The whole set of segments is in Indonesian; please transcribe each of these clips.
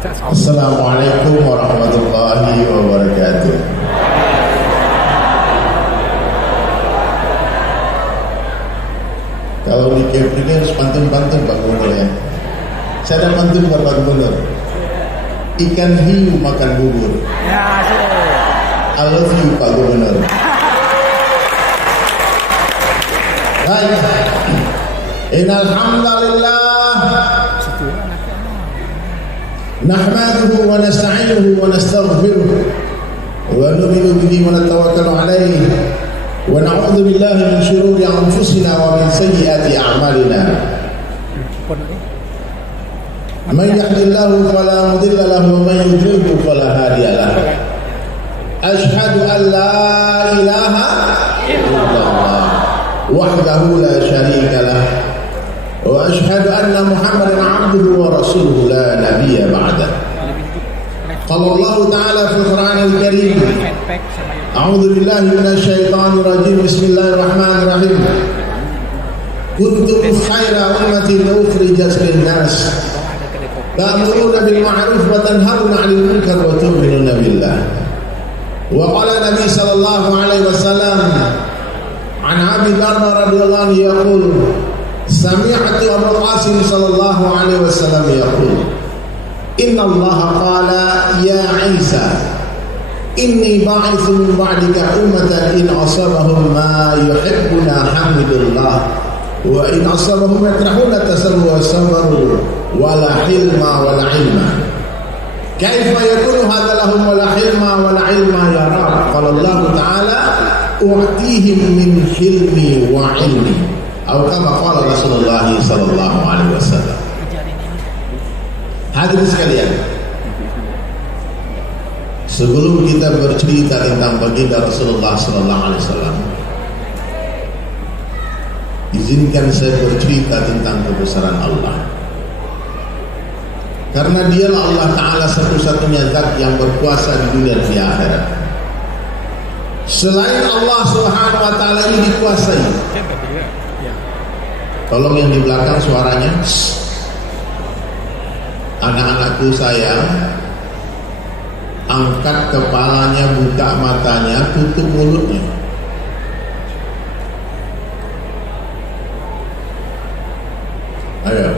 Assalamualaikum warahmatullahi wabarakatuh. Kalau di Kepri ini harus pantun-pantun Pak Gubernur ya. Saya ada pantun buat Pak Gubernur. Ikan hiu makan bubur. I love you Pak Gubernur. Baik. Innal hamdalillah nahmaduhu wa nasta'inuhu wa nastaghfiruh wa nu'minu bihi wa natawakkalu alayhi wa na'udzu billahi min shururi anfusina wa min sayyiati a'malina. Man yahdihillahu fala mudilla lahu wa man yudlilhu fala hadiya lahu. Asyhadu an la ilaha illallah wahdahu la syarika lah wa asyhadu anna Muhammadan 'abduhu wa rasuluhu la nabiyya ba'da. Qala Allah ta'ala fil Qur'anil Karim. A'udzu billahi minasy syaithanir rajim. Bismillahirrahmanirrahim. Kuntum khayra ummatin ukhrijat lin-nas ta'muruna bil ma'ruf wa tanhauna 'anil munkar wa tu'minuna billah. Wa qala Nabi sallallahu alaihi wasallam an Abi Darda radhiyallahu anhu yaqul sami'tu Abu Qasim sallallahu alaihi wasallam yaqul inna Allah qala ya Isa inni ba'ithu min ba'dika ummatan in asabahum ma yuhibbuna hamdulillah wa in asabahum yakrahuna tasallu wa sabaru wala hilma wala ilma. Kaifa yakunu hadha lahum wala hilma wala ilma ya Rabb? Qala Allah ta'ala u'tihim min hilmi wa ilmi. Atau kama qala Rasulullah sallallahu alaihi wasallam. Hadirin sekalian, sebelum kita bercerita tentang baginda Rasulullah sallallahu alaihi wasallam, izinkan saya bercerita tentang kebesaran Allah. Karena dialah Allah Ta'ala satu-satunya zat yang berkuasa di dunia dan di akhirat. Selain Allah Subhanahu wa Ta'ala ini dikuasai. Tolong yang di belakang suaranya. Anak-anakku saya angkat kepalanya, buka matanya, tutup mulutnya. Ayo.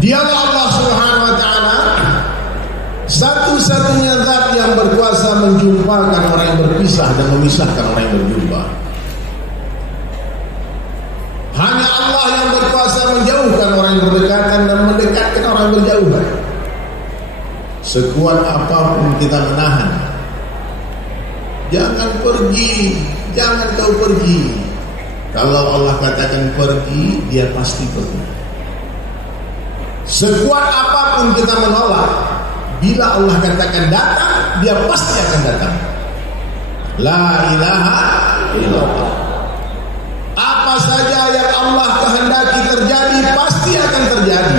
Dialah Allah Subhanahu wa Ta'ala satu-satunya zat yang berkuasa menjumpakan orang yang berpisah dan memisahkan orang yang berjumpa. Hanya Allah yang berkuasa menjauhkan orang yang berdekatan dan mendekatkan orang yang berjauhan. Sekuat apapun kita menahan, jangan pergi, jangan kau pergi. Kalau Allah katakan pergi, dia pasti pergi. Sekuat apapun kita menolak, bila Allah katakan datang, dia pasti akan datang. La ilaha illallah. Apa saja yang Allah kehendaki terjadi, pasti akan terjadi.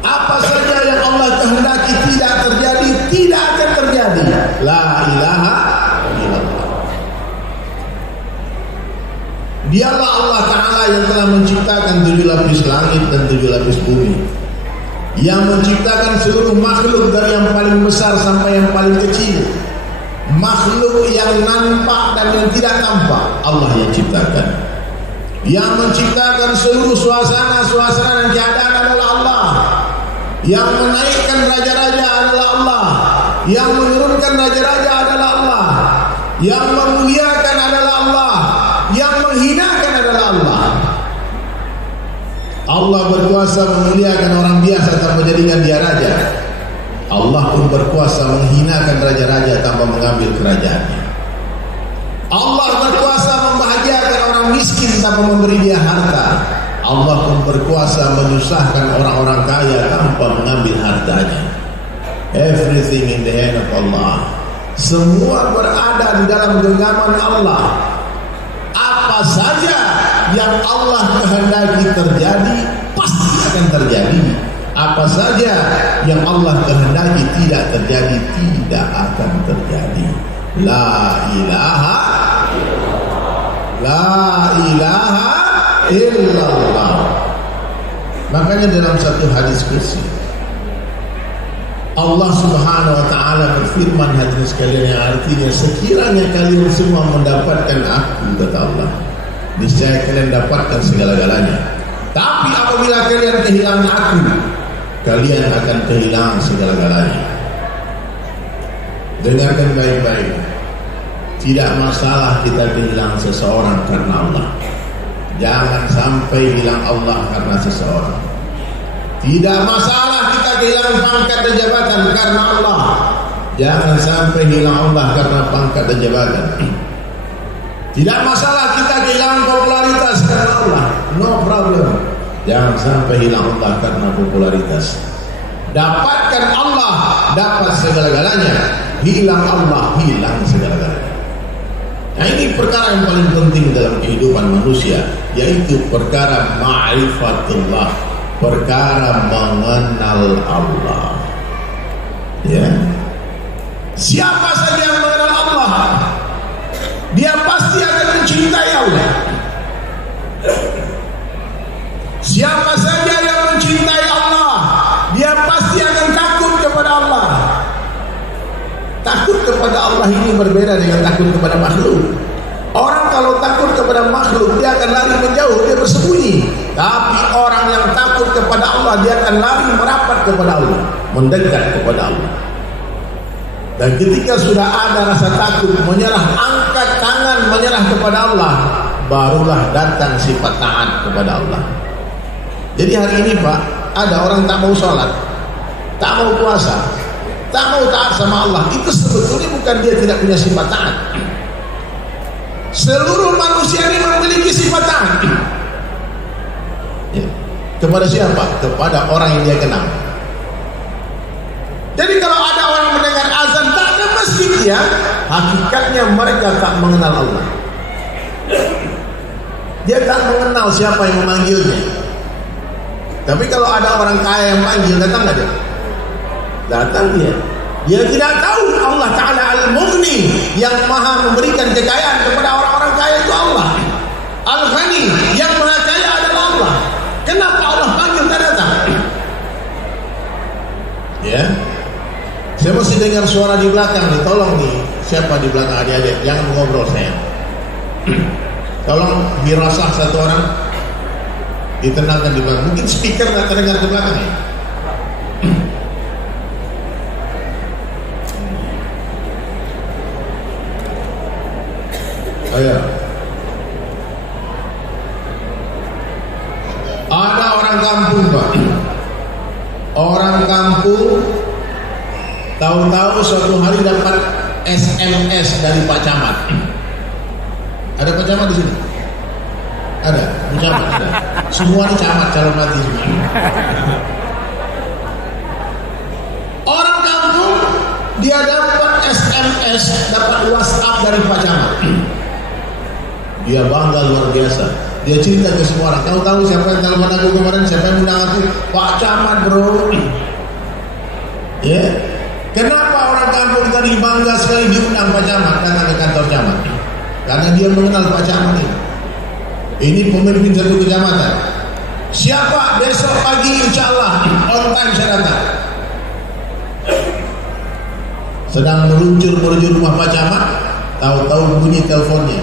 Apa saja yang Allah kehendaki tidak terjadi, tidak akan terjadi. La ilaha illallah. Dialah Allah Ta'ala yang telah menciptakan 7 lapis langit dan 7 lapis bumi, yang menciptakan seluruh makhluk dari yang paling besar sampai yang paling kecil. Makhluk yang nampak dan yang tidak nampak, Allah yang ciptakan. Yang menciptakan seluruh suasana dan keadaan adalah Allah. Yang menaikkan raja-raja adalah Allah. Yang menurunkan raja-raja adalah Allah. Yang memuliakan adalah Allah. Yang menghinakan adalah Allah. Allah berkuasa memuliakan orang biasa tanpa menjadikan dia raja. Allah pun berkuasa menghinakan raja-raja tanpa mengambil kerajaannya. Allah berkuasa membahagiakan orang miskin tanpa memberi dia harta. Allah pun berkuasa menyusahkan orang-orang kaya tanpa mengambil hartanya. Everything in the hand of Allah. Semua berada di dalam genggaman Allah. Apa saja yang Allah kehendaki terjadi, pasti akan terjadi. Apa saja yang Allah kehendaki tidak terjadi, tidak akan terjadi. La ilaha illallah. Makanya dalam satu hadis qudsi Allah Subhanahu wa taala berfirman, hadirin sekalian, yang artinya sekiranya kalian semua mendapatkan aku, kata Allah, niscaya kalian dapatkan segala-galanya. Tapi apabila kalian kehilangan aku, kalian akan kehilangan segala-galanya. Dengarkan baik-baik. Tidak masalah kita kehilangan seseorang karena Allah. Jangan sampai hilang Allah karena seseorang. Tidak masalah kita kehilangan pangkat dan jabatan karena Allah. Jangan sampai hilang Allah karena pangkat dan jabatan. Tidak masalah kita kehilangan popularitas karena Allah. No problem. Jangan sampai hilang Allah karena popularitas. Dapatkan Allah, dapat segala-galanya. Hilang Allah, hilang segala-galanya. Nah, ini perkara yang paling penting dalam kehidupan manusia, yaitu perkara ma'rifatullah, perkara mengenal Allah. Ya. Siapa saja yang mengenal Allah, dia pasti akan mencintai Allah. Siapa saja yang mencintai Allah, dia pasti akan takut kepada Allah. Takut kepada Allah ini berbeda dengan takut kepada makhluk. Orang kalau takut kepada makhluk, dia akan lari menjauh, dia bersembunyi. Tapi orang yang takut kepada Allah, dia akan lari merapat kepada Allah, mendekat kepada Allah. Dan ketika sudah ada rasa takut, menyerah, angkat tangan menyerah kepada Allah, barulah datang sifat taat kepada Allah. Jadi hari ini Pak, ada orang tak mau sholat, tak mau puasa, tak mau taat sama Allah. Itu sebetulnya bukan dia tidak punya sifat taat. Seluruh manusia ini memiliki sifat taat. Ya. Kepada siapa? Kepada orang yang dia kenal. Jadi kalau ada orang mendengar azan tak ke masjid, ya, hakikatnya mereka tak mengenal Allah. Dia tak mengenal siapa yang memanggilnya. Tapi kalau ada orang kaya yang manggil, datang nggak dia? Datang dia. Dia tidak tahu Allah Ta'ala Al-Mughni, yang maha memberikan kekayaan kepada orang-orang kaya itu Allah. Al-Ghani, yang maha kaya adalah Allah. Kenapa Allah panggil tak datang? Ya, saya masih dengar suara di belakang nih. Tolong nih, siapa di belakang adik-adik, jangan mengobrol saya. Tolong dirasah satu orang, ditenangkan di belakang. Mungkin speaker nggak terdengar ke belakang ya. Ayo. Ada orang kampung Pak. Orang kampung tahu-tahu suatu hari dapat SMS dari Pak Camat. Ada Pak Camat di sini? Ada, Pak Camat ada. Semua ini camat calon mati semua. Orang kampung dia dapat SMS, dapat WhatsApp dari Pak Camat. Dia bangga luar biasa. Dia cerita ke semua orang. Kau tahu siapa yang telepon aku kemarin? Siapa yang undang aku? Pak Camat, bro. Ya. Kenapa orang kampung tadi bangga sekali diundang Pak Camat datang ke kantor Camat? Karena dia mengenal Pak Camat ini. Ini pemimpin satu kecamatan. Siapa besok pagi insya Allah on time saya datang. Sedang meluncur menuju rumah Pak Camat, tahu-tahu bunyi teleponnya.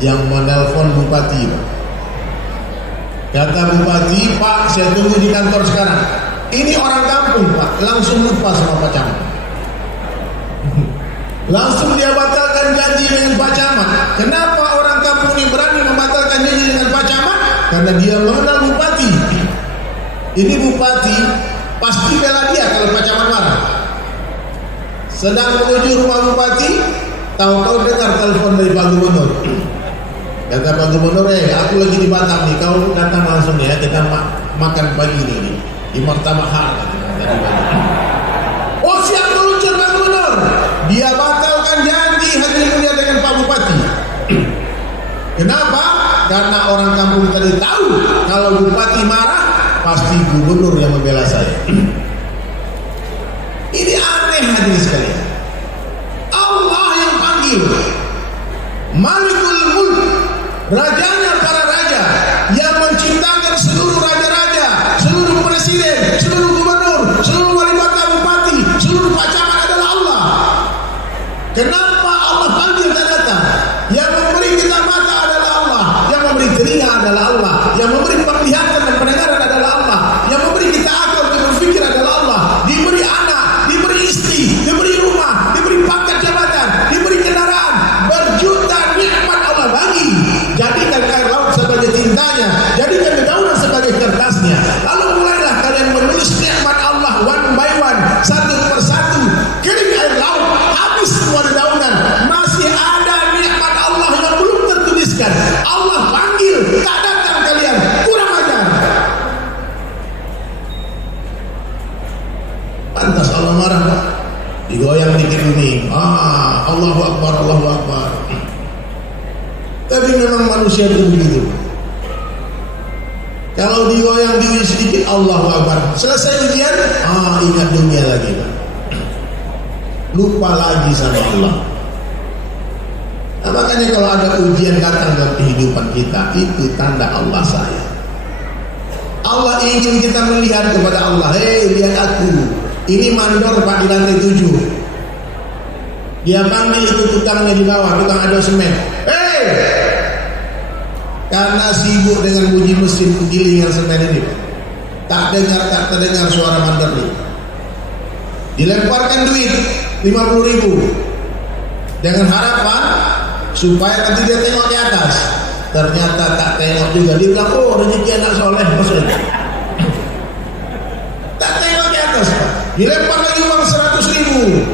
Yang menelpon Bupati. Kata Bupati, Pak, saya tunggu di kantor sekarang. Ini orang kampung Pak, langsung lupa sama Pak Camat. Langsung dia batalkan janji dengan Pak Camat. Kenapa orang kampung ini berani membatalkan janji dengan Pak Camat? Karena dia mengenal Bupati. Ini Bupati pasti bela dia kalau Pak Camat marah. Sedang menuju rumah Bupati, tahu-tahu dengar telepon dari Pak Gubernur. Kata Pak Gubernur, aku lagi di Batam nih, kau datang langsung ya, kita makan pagi nih di Martabak Har. Oh siap, meluncur Pak Gubernur. Dia batalkan janji hadir mulia dengan Pak Bupati. Kenapa? Karena orang kampung tadi tahu kalau Bupati marah, pasti Gubernur yang membela saya. Ini aneh hadirin sekalian. Allah yang panggil, Malikul Mulk, rajanya para raja, yang memberi telinga adalah Allah, yang memberi penglihatan dan pendengaran adalah Allah, yang memberi kita akal untuk berpikir adalah Allah, diberi anak, diberi istri, diberi rumah, diberi pangkat jabatan, diberi kendaraan, berjuta nikmat Allah bagi. Jadikan air laut sebagai tintanya, jadikan dedaunan sebagai kertasnya. Lalu mulailah kalian menulis nikmat Allah one by one, satu persatu. Kering air laut, habis semua dedaunan, masih ada nikmat Allah yang belum tertuliskan. Allah panggil, tak datang kalian, kurang ajar. Pantas Allah marah, digoyang dikit ini. Allahu Akbar, Allahu Akbar. Tapi memang manusia itu begitu. Kalau digoyang diri sedikit, Allahu Akbar. Selesai ujian, ingat dunia lagi. Lupa lagi sama Allah. Nah, makanya kalau ada ujian datang dalam kehidupan kita, itu tanda Allah sayang. Allah ingin kita melihat kepada Allah. Hei, lihat aku. Ini mandor Pak di lantai 7. Dia panggil itu tukangnya di bawah, tukang ado semen. Hei! Karena sibuk dengan uji mesin penggilingan semen ini, tak terdengar suara mandor ini. Dilemparkan duit 50.000 dengan harapan supaya nanti dia tengok ke atas. Ternyata tak tengok juga. Dia bilang, rezeki anak soleh maksudnya. Tak tengok ke atas, Pak. Dilempar lagi uang 100.000.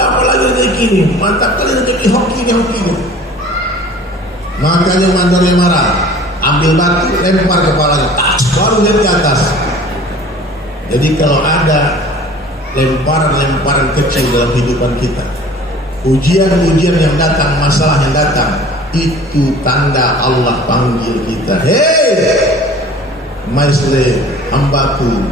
Dapat lagi rezeki ini. Mantap kali rezeki hoki. Makanya mandornya marah, ambil batu, lempar kepalanya, baru lihat ke atas. Jadi kalau ada lemparan-lemparan kecil dalam kehidupan kita, ujian-ujian yang datang, masalah yang datang, itu tanda Allah panggil kita. Hey, my slave, hambaku,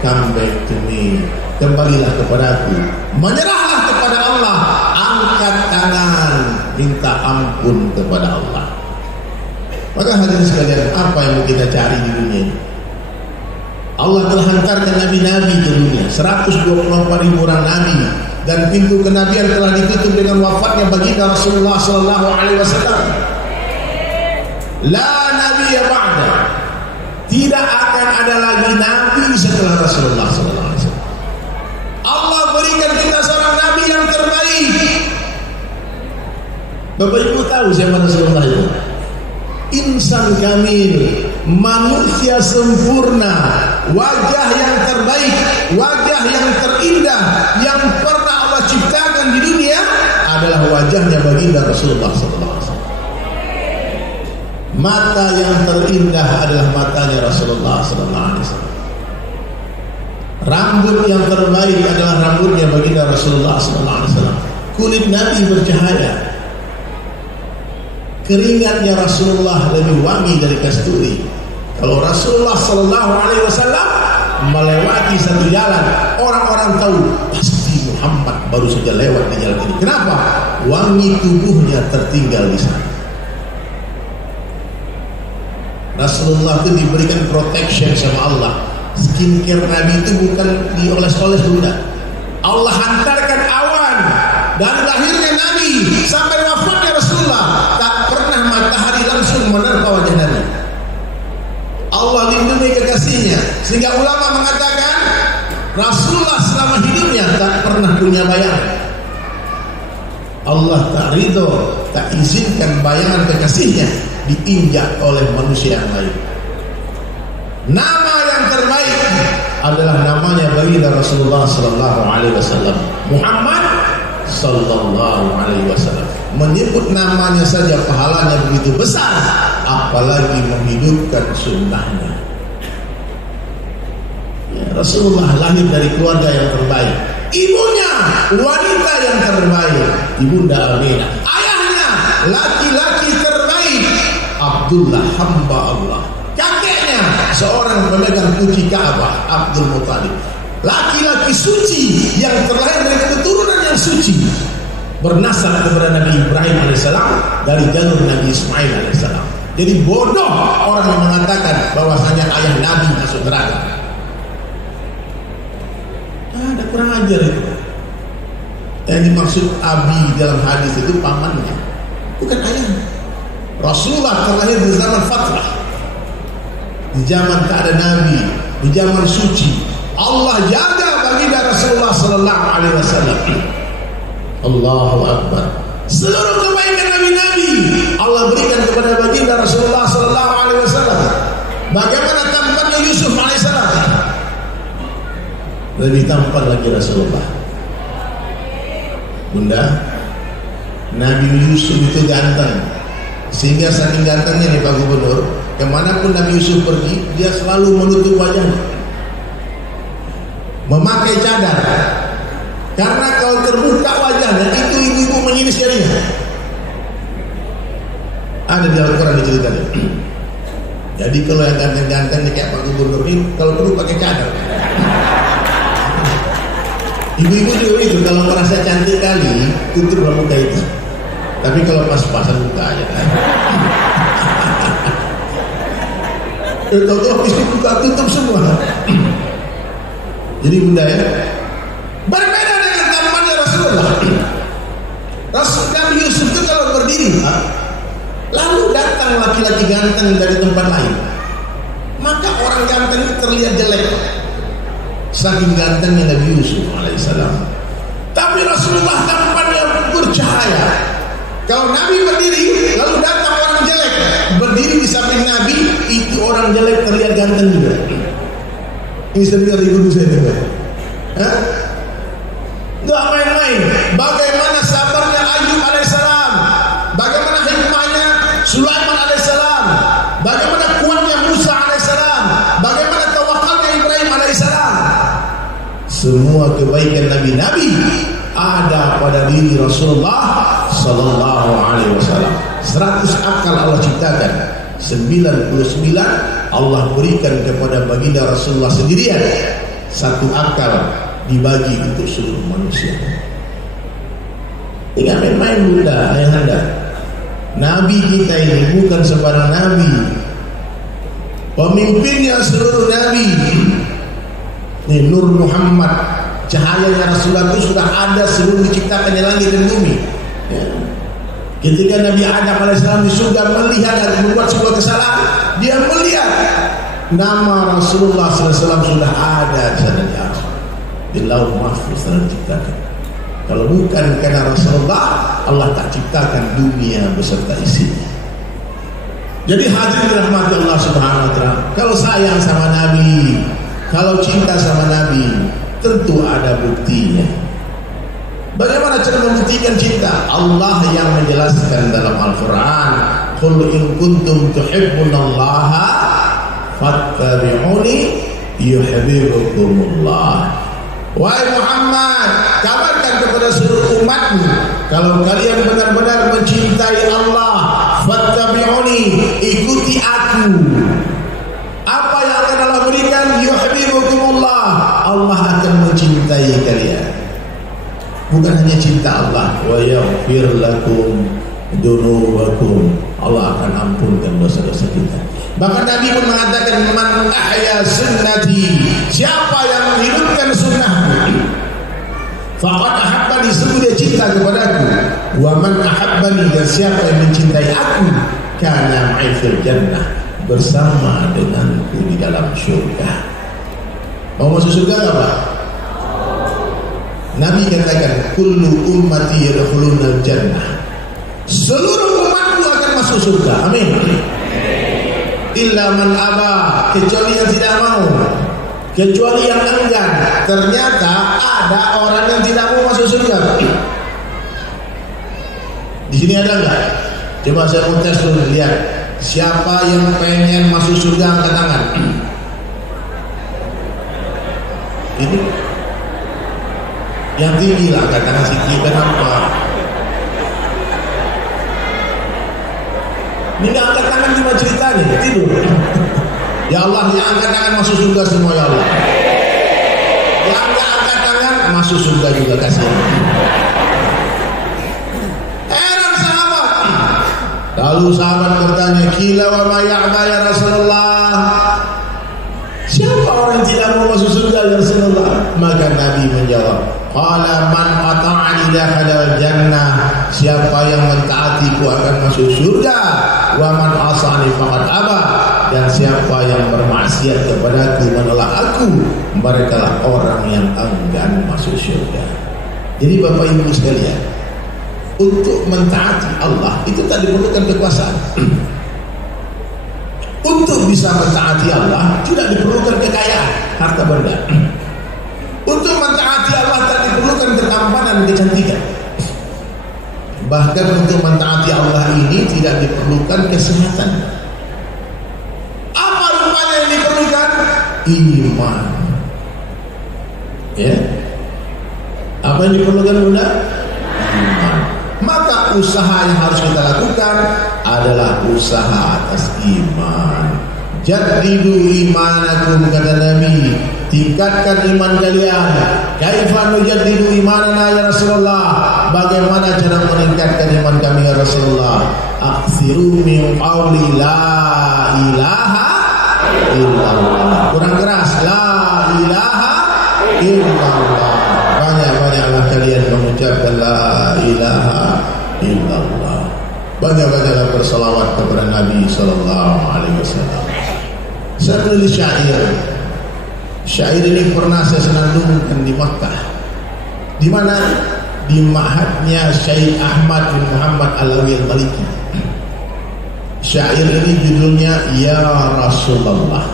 come back to me. Kembalilah kepadaku, menyerahlah kepada Allah, angkat tangan, minta ampun kepada Allah. Maka hadirin sekalian, apa yang mau kita cari di dunia ini? Allah telah hantarkan nabi-nabi ke dunia, 124.000 orang nabi, dan pintu kenabian telah ditutup dengan wafatnya baginda Rasulullah sallallahu alaihi wasallam. La nabiyya ba'da. Tidak akan ada lagi nabi setelah Rasulullah sallallahu alaihi wasallam. Allah berikan kita seorang nabi yang terbaik. Bapak Ibu tahu siapa Rasulullah itu? Insan kamil, manusia sempurna, wajah yang terbaik, wajah yang terindah yang pernah Allah ciptakan di dunia adalah wajahnya baginda Rasulullah SAW. Mata yang terindah adalah matanya Rasulullah SAW. Rambut yang terbaik adalah rambutnya baginda Rasulullah SAW. Kulit Nabi bercahaya. Keringatnya Rasulullah lebih wangi dari kasturi. Kalau Rasulullah sallallahu alaihi wasallam melewati satu jalan, orang-orang tahu pasti Muhammad baru saja lewat di jalan ini. Kenapa? Wangi tubuhnya tertinggal di sana. Rasulullah itu diberikan protection sama Allah. Skincare Nabi itu bukan dioles-oles bunda. Allah hantarkan awan dari lahirnya Nabi sampai wafatnya Rasulullah. Matahari langsung menerpa wajah Nabi. Allah lindungi kekasihnya, sehingga ulama mengatakan Rasulullah selama hidupnya tak pernah punya bayangan. Allah tak ridho, tak izinkan bayangan kekasihnya diinjak oleh manusia yang lain. Nama yang terbaik adalah namanya baginda Rasulullah sallallahu alaihi wasallam, Muhammad sallallahu alaihi wasallam. Menyebut namanya saja pahalanya begitu besar, apalagi menghidupkan sunnahnya. Ya, Rasulullah lahir dari keluarga yang terbaik. Ibunya wanita yang terbaik, Ibunda Aminah. Ayahnya laki-laki terbaik, Abdullah, hamba Allah. Kakeknya seorang pemegang kunci Ka'bah, Abdul Muthalib. Laki-laki suci yang terlahir dari keturunan yang suci, bernasab kepada Nabi Ibrahim alaihissalam dari jalur Nabi Ismail alaihissalam. Jadi bodoh orang yang mengatakan bahwasanya ayah Nabi masuk neraka. Ada kurang ajar itu. Yang dimaksud Abi dalam hadis itu pamannya. bukan ayah. Rasulullah terlahir di zaman fatrah, di zaman tak ada nabi, di zaman suci. Allah jaga baginda Rasulullah sallallahu alaihi wasallam. Allahu akbar. Seluruh kebaikan nabi-nabi Allah berikan kepada baginda Rasulullah sallallahu alaihi wasallam. Bagaimana tampannya Yusuf alaihissalam? Lebih tampan lagi Rasulullah. Bunda, Nabi Yusuf itu ganteng, sehingga saking gantengnya nih Pak Gubernur, kemanapun Nabi Yusuf pergi, dia selalu menutup wajahnya, memakai cadar, karena kalau terbuka wajahnya itu ibu-ibu menyinis jarinya. Ada di Al-Quran diceritakan. Jadi kalau yang ganteng-ganteng kayak Pak Gubernur ini, kalau perlu pakai cadar. Ibu-ibu juga itu, kalau merasa cantik kali, tutup muka itu. Tapi kalau pas-pasan buka aja. Tahu-tahu habis dibuka tutup semua. Jadi bunda ya, berbeda dengan tampannya Rasulullah. Nabi Yusuf itu kalau berdiri, lalu datang laki-laki ganteng dari tempat lain, maka orang ganteng itu terlihat jelek. Saking gantengnya Nabi Yusuf alaihissalam. Tapi Rasulullah tampannya bercahaya. Kalau Nabi berdiri, lalu datang orang jelek berdiri di samping Nabi, itu orang jelek terlihat ganteng juga. Ini sering dari guru saya dengar. Nggak main-main. Bagaimana sabarnya Ayub alaihissalam, bagaimana hikmahnya Sulaiman alaihissalam, bagaimana kuatnya Musa alaihissalam, bagaimana tawakalnya Ibrahim alaihissalam. Semua kebaikan nabi-nabi ada pada diri Rasulullah sallallahu alaihi wasallam. 100 akal Allah ciptakan, 99 Allah berikan kepada baginda Rasulullah sendirian. 1 akal dibagi untuk seluruh manusia. Tidak main-main bunda, ayahanda. Nabi kita ini bukan sembarang nabi. Pemimpinnya seluruh nabi. Ini Nur Muhammad, cahayanya Rasulullah itu sudah ada sebelum diciptakan di langit dan bumi. Ya. Ketika Nabi Adam alaihissalam di surga melihat dan membuat sebuah kesalahan, dia melihat nama Rasulullah SAW sudah ada di sana di lauh mahfuz telah diciptakan. Kalau bukan karena Rasulullah, Allah tak ciptakan dunia beserta isinya. Jadi hadirin dirahmati Allah Subhanahu wa taala, kalau sayang sama Nabi, kalau cinta sama Nabi, tentu ada buktinya. Bagaimana cara membuktikan cinta? Allah yang menjelaskan dalam Al-Quran, qul in kuntum tuhibbunallaha fattabi'uni yuhibbukumullah. Wahai Muhammad, kabarkan kepada seluruh umatmu, kalau kalian benar-benar mencintai Allah, fattabi'uni, ikuti aku. Apa yang akan Allah berikan? Yuhibbukumullah, Allah akan mencintai kalian. Bukan hanya cinta Allah, wa yaghfir lakum dunubakum, Allah akan ampunkan dosa-dosa kita. Bahkan Nabi pun mengatakan, man ahya sunnati, siapa yang menghidupkan sunnahku, faqad ahabbani, sungguh dia cinta kepadaku. Wa man ahabbani, dan siapa yang mencintai aku, kana ma'i fil jannah, bersama denganku di dalam surga. Mau masuk surga enggak, Pak? Nabi katakan, kullu ummati yadkhulunal jannah, seluruh umatku akan masuk surga. Amin. Illa man aba, kecuali yang tidak mau, kecuali yang enggan. Ternyata ada orang yang tidak mau masuk surga. Di sini ada enggak? Coba saya mau tes dulu, lihat siapa yang pengen masuk surga, angkat tangan. Ini yang tinggi lah, angkat tangan tinggi. Kenapa? Ini gak angkat tangan cuma ceritanya, tidur. Ya Allah, yang angkat tangan masuk surga semua ya Allah. Yang gak angkat tangan masuk surga juga, kasihan. Heran sahabat. Lalu sahabat bertanya, kila wa ma ya'ba ya Rasulullah, siapa orang yang tidak mau masuk surga ya Rasulullah? Maka Nabi menjawab, Qala man ata'ani dakhala jannah, siapa yang mentaatiku akan masuk surga, wa man asani faqad aba, dan siapa yang bermaksiat kepadaku, menolak aku, mereka lah orang yang enggan masuk surga. Jadi Bapak Ibu sekalian, untuk mentaati Allah itu tak diperlukan kekuasaan. Untuk bisa mentaati Allah tidak diperlukan kekayaan, harta benda. Untuk mentaati Allah tak diperlukan ketampanan, kecantikan. Bahkan untuk mentaati Allah ini tidak diperlukan kesehatan. Apa rupanya yang diperlukan? Iman. Ya. Apa yang diperlukan Bunda? Iman. Maka usaha yang harus kita lakukan adalah usaha atas iman. Jaddidu imanakum, kata Nabi, tingkatkan iman kalian. Kaifa nujaddidu imanana ya Rasulullah? Bagaimana cara meningkatkan iman kami ya Rasulullah? Aksiru min qawli la ilaha illallah. Kurang keras, la ilaha illallah. Banyak-banyaklah kalian mengucapkan la ilaha illallah. Banyak-banyaklah berselawat kepada Nabi sallallahu alaihi wasallam. Saya tulis syair. Syair ini pernah saya senandungkan di Makkah. Di mana? Di ma'hadnya Syekh Ahmad bin Muhammad Alawi Al-Maliki. Syair ini judulnya Ya Rasulullah.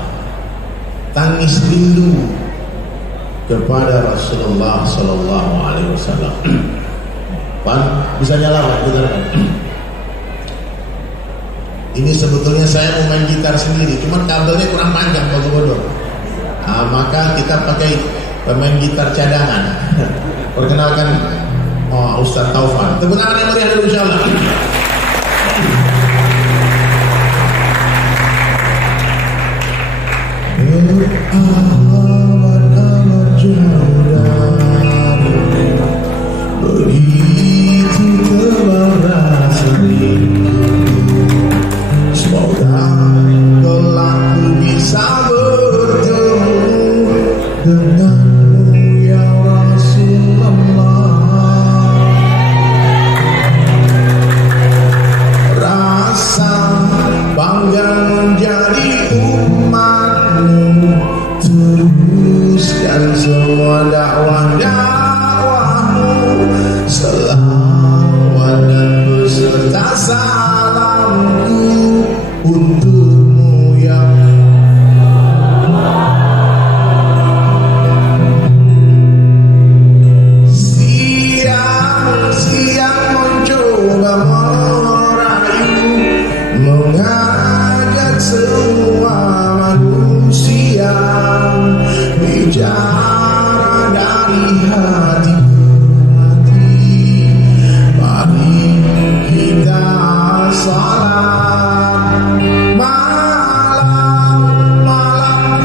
Tangis rindu kepada Rasulullah sallallahu alaihi wasallam. Pan, bisa nyala Pak, benar kan? Ini sebetulnya saya mau main gitar sendiri, cuman kabelnya kurang panjang bodoh-bodoh. Nah, maka kita pakai pemain gitar cadangan. Perkenalkan Ustaz Taufan. Tepuk tangan yang meriah dulu insyaallah. Begitu terbaras semoga kelak ku bisa bertemu denganmu ya Rasulullah. Rasa bangga menjadi umatmu, teruskan semua dakwah-dakwahmu, selawat dan beserta salamku untukmu ya siang-siang mencoba merayu, mengajak semua manusia bicara dari hati ke hati. Mari kita salat malam-malam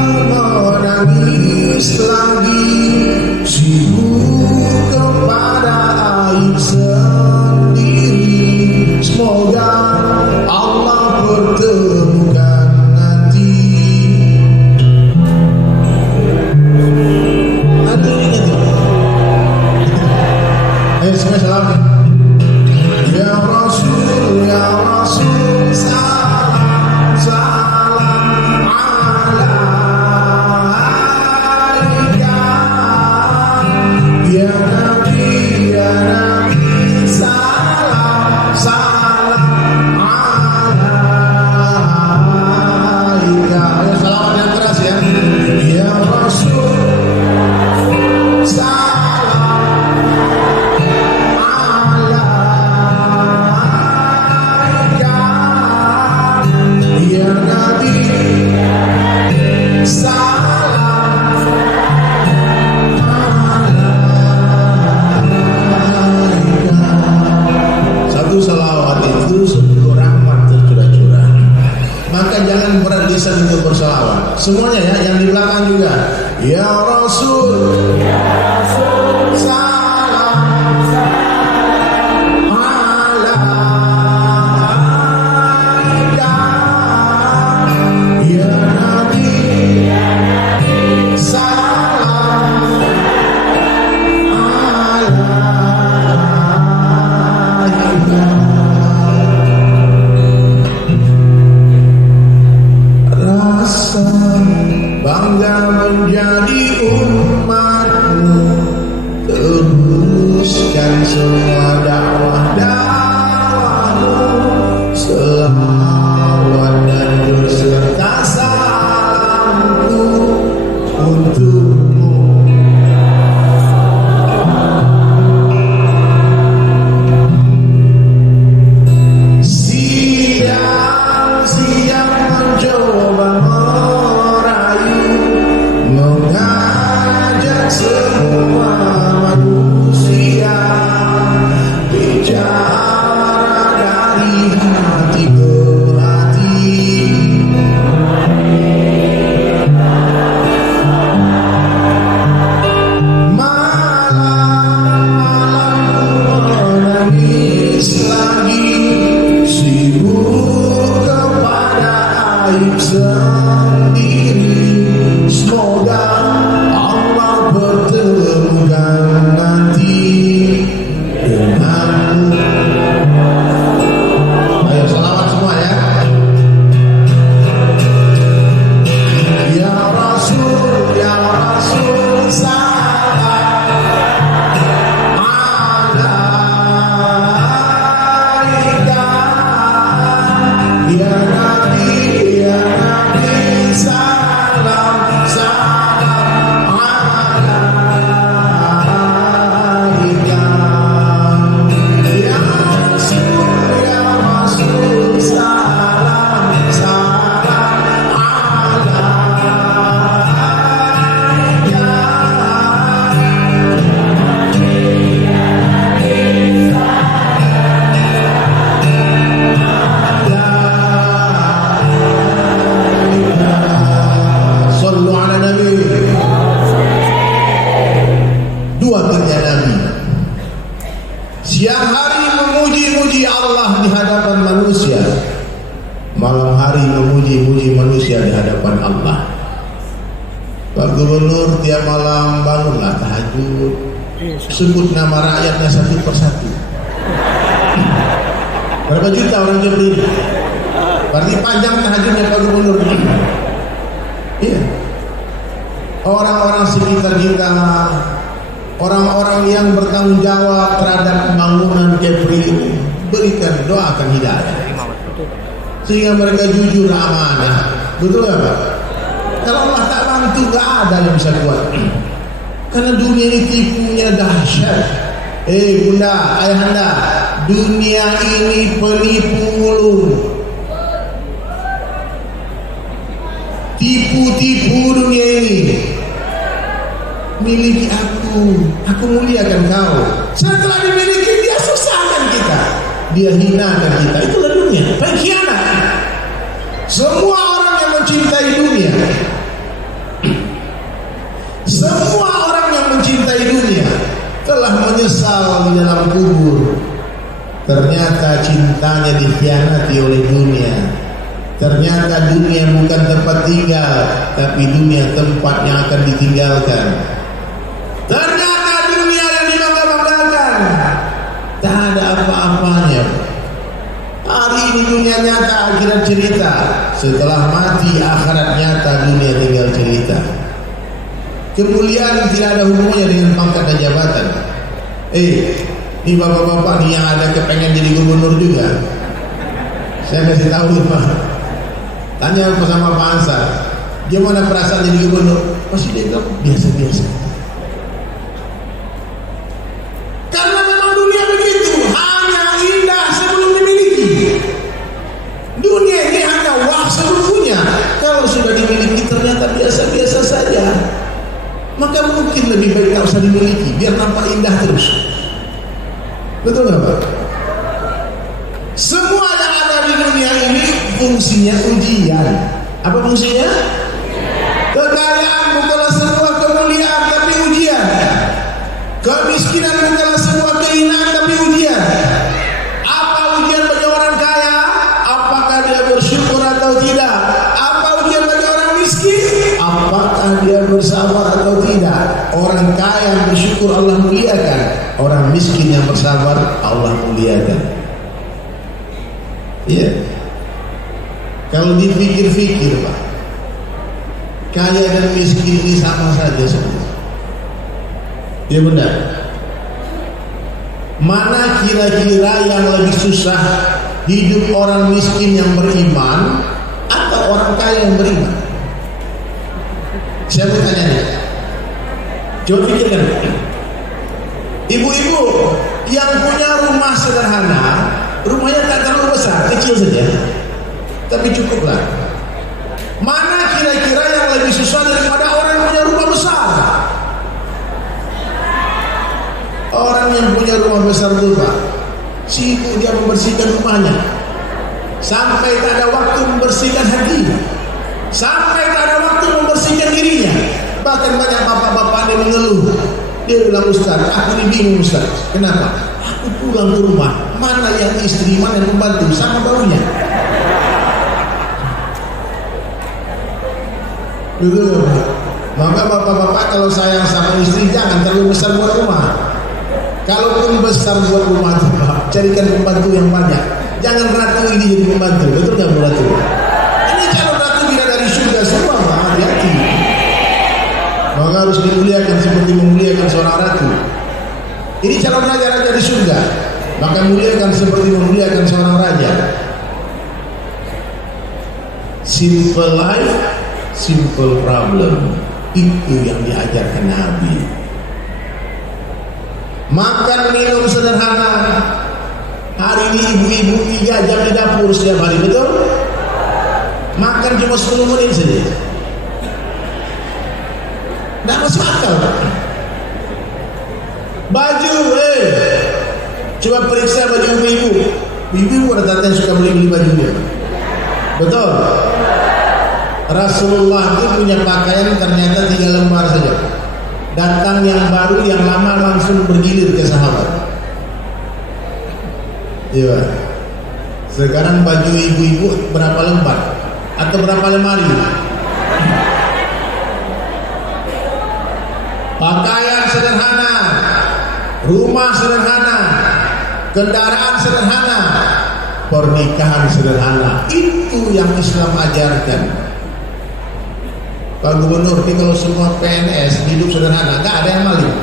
ku menangis lagi, sibuk kepada aib sendiri. Semoga Allah pertemukan nanti. Ayo semua salam. Ya Rasul, ya Rasul, salam, salam alaika. Ya Nabi, ya Nabi, salam, salam alaika. Ayo salawat yang keras ya. Ya Rasul, salam alaika. Ya Nabi, salam alaika. Satu salawat itu 10 rahmat tercurah-curah. Maka jangan berat lisan untuk bersalawat. Semuanya ya, yang di belakang juga. Ya Rasul, salam alaika. Ya Nabi, salam alaika. menjadi umatmu, teruskan semua dakwah-dakwahmu, selawat dan berserta salamku untukmu. Siang-siang mencoba merayu, mengajak semua manusia bicara dari hati ke hati. Malam-malam menangis lagi, sibuk kepada aib sendiri. Semoga Allah pertemukan nanti denganmu. Ayo salawat semua ya. Ya Rasul salam alaika. Ya Nabi salam alaika. Ya Rasul salam Sallu ala Nabi. Dua kerja Nabi. Siang hari memuji-muji Allah di hadapan manusia, malam hari memuji-muji manusia di hadapan Allah. Pak Gubernur tiap malam bangunlah tahajud, sebut nama rakyatnya satu persatu. Berapa juta orang Jawa? Berarti panjang tahajudnya Pak Gubernur. Iya. Orang-orang sekitar kita, orang-orang yang bertanggung jawab terhadap pembangunan Kepri ini, berikan doakan hidayah sehingga mereka jujur amanah. Betul nggak Pak? Kalau Allah tak bantu, nggak ada yang bisa kuat. Karena dunia ini tipunya dahsyat. Bunda, ayahanda, dunia ini penipu mulu. Tipu-tipu dunia ini. Miliki aku muliakan kau. Setelah dimiliki dia susahkan kita, dia hinakan kita. Itulah dunia, pengkhianat. Semua orang yang mencintai dunia, semua orang yang mencintai dunia telah menyesal di dalam kubur. Ternyata cintanya dikhianati oleh dunia. Ternyata dunia bukan tempat tinggal, tapi dunia tempat yang akan ditinggalkan. Ternyata dunia yang dibangga-banggakan tak ada apa-apanya. Hari ini dunia nyata, akhirat cerita. Setelah mati, akhirat nyata, dunia tinggal cerita. Kemuliaan tidak ada hubungannya dengan pangkat dan jabatan. Ini bapak-bapak nih yang ada kepengen jadi gubernur juga. Saya kasih tahu Pak. Tanya aku sama Pak Ansar, gimana perasaan jadi gubernur? Masih dia bilang biasa-biasa. Karena memang dunia begitu, hanya indah sebelum dimiliki. Dunia ini hanya wah sebelum punya. Kalau sudah dimiliki ternyata biasa-biasa saja. Maka mungkin lebih baik tak usah dimiliki, biar nampak indah terus. Betul nggak Pak? Semua yang ada di dunia ini fungsinya ujian. Apa fungsinya? Kekayaan bukanlah sebuah kemuliaan, tapi ujian. Kemiskinan bukanlah sebuah kehinaan, tapi ujian. Apa ujian bagi orang kaya? Apakah dia bersyukur atau tidak? Apa ujian bagi orang miskin? Apakah dia bersabar atau tidak? Orang kaya yang bersyukur Allah muliakan, orang miskin yang bersabar Allah muliakan. Iya. Kalau dipikir-pikir Pak, kaya dan miskin ini sama saja semua. Ya benar. Mana kira-kira yang lebih susah, hidup orang miskin yang beriman atau orang kaya yang beriman? Saya bertanya nih, coba pikirkan. Ibu-ibu yang punya rumah sederhana, rumahnya tak terlalu besar, kecil saja, tapi cukuplah. Mana kira-kira yang lebih susah daripada orang yang punya rumah besar? Orang yang punya rumah besar dulu, Pak, sibuk dia membersihkan rumahnya, sampai tak ada waktu membersihkan hati, sampai tak ada waktu membersihkan dirinya. Bahkan banyak bapak-bapak yang mengeluh. Dia bilang, Ustaz, aku ini bingung Ustaz. Kenapa? Aku pulang ke rumah, mana yang istri, mana yang pembantu, sama baunya. Betul. Maka bapak-bapak kalau sayang sama istri, jangan terlalu besar buat rumah. Kalaupun besar buat rumah itu, Pak, carikan pembantu yang banyak. Jangan ratu ini jadi pembantu. Betul nggak, Bu Ratu? Ini calon ratu tidak dari surga semua, Pak. Hati-hati. Maka harus dimuliakan seperti memuliakan seorang ratu. Ini calon raja-raja di surga, maka muliakan seperti memuliakan seorang raja. Simple life, simple problem. Itu yang diajarkan Nabi. Makan minum sederhana. Hari ini ibu-ibu 3 jam di dapur setiap hari, betul? Makan cuma 10 menit saja. Tidak masuk akal. Baju, coba periksa baju ibu-ibu. Ibu-ibu ada tante yang suka beli bajunya, betul? Rasulullah itu punya pakaian ternyata 3 lembar saja. Datang yang baru, yang lama langsung bergilir ke sahabat. Iya. Sekarang baju ibu-ibu berapa lembar? Atau berapa lemari? Pakaian sederhana, rumah sederhana, kendaraan sederhana, pernikahan sederhana. Itu yang Islam ajarkan. Pak Gubernur, ini kalau semua PNS hidup sederhana, nggak ada yang maling,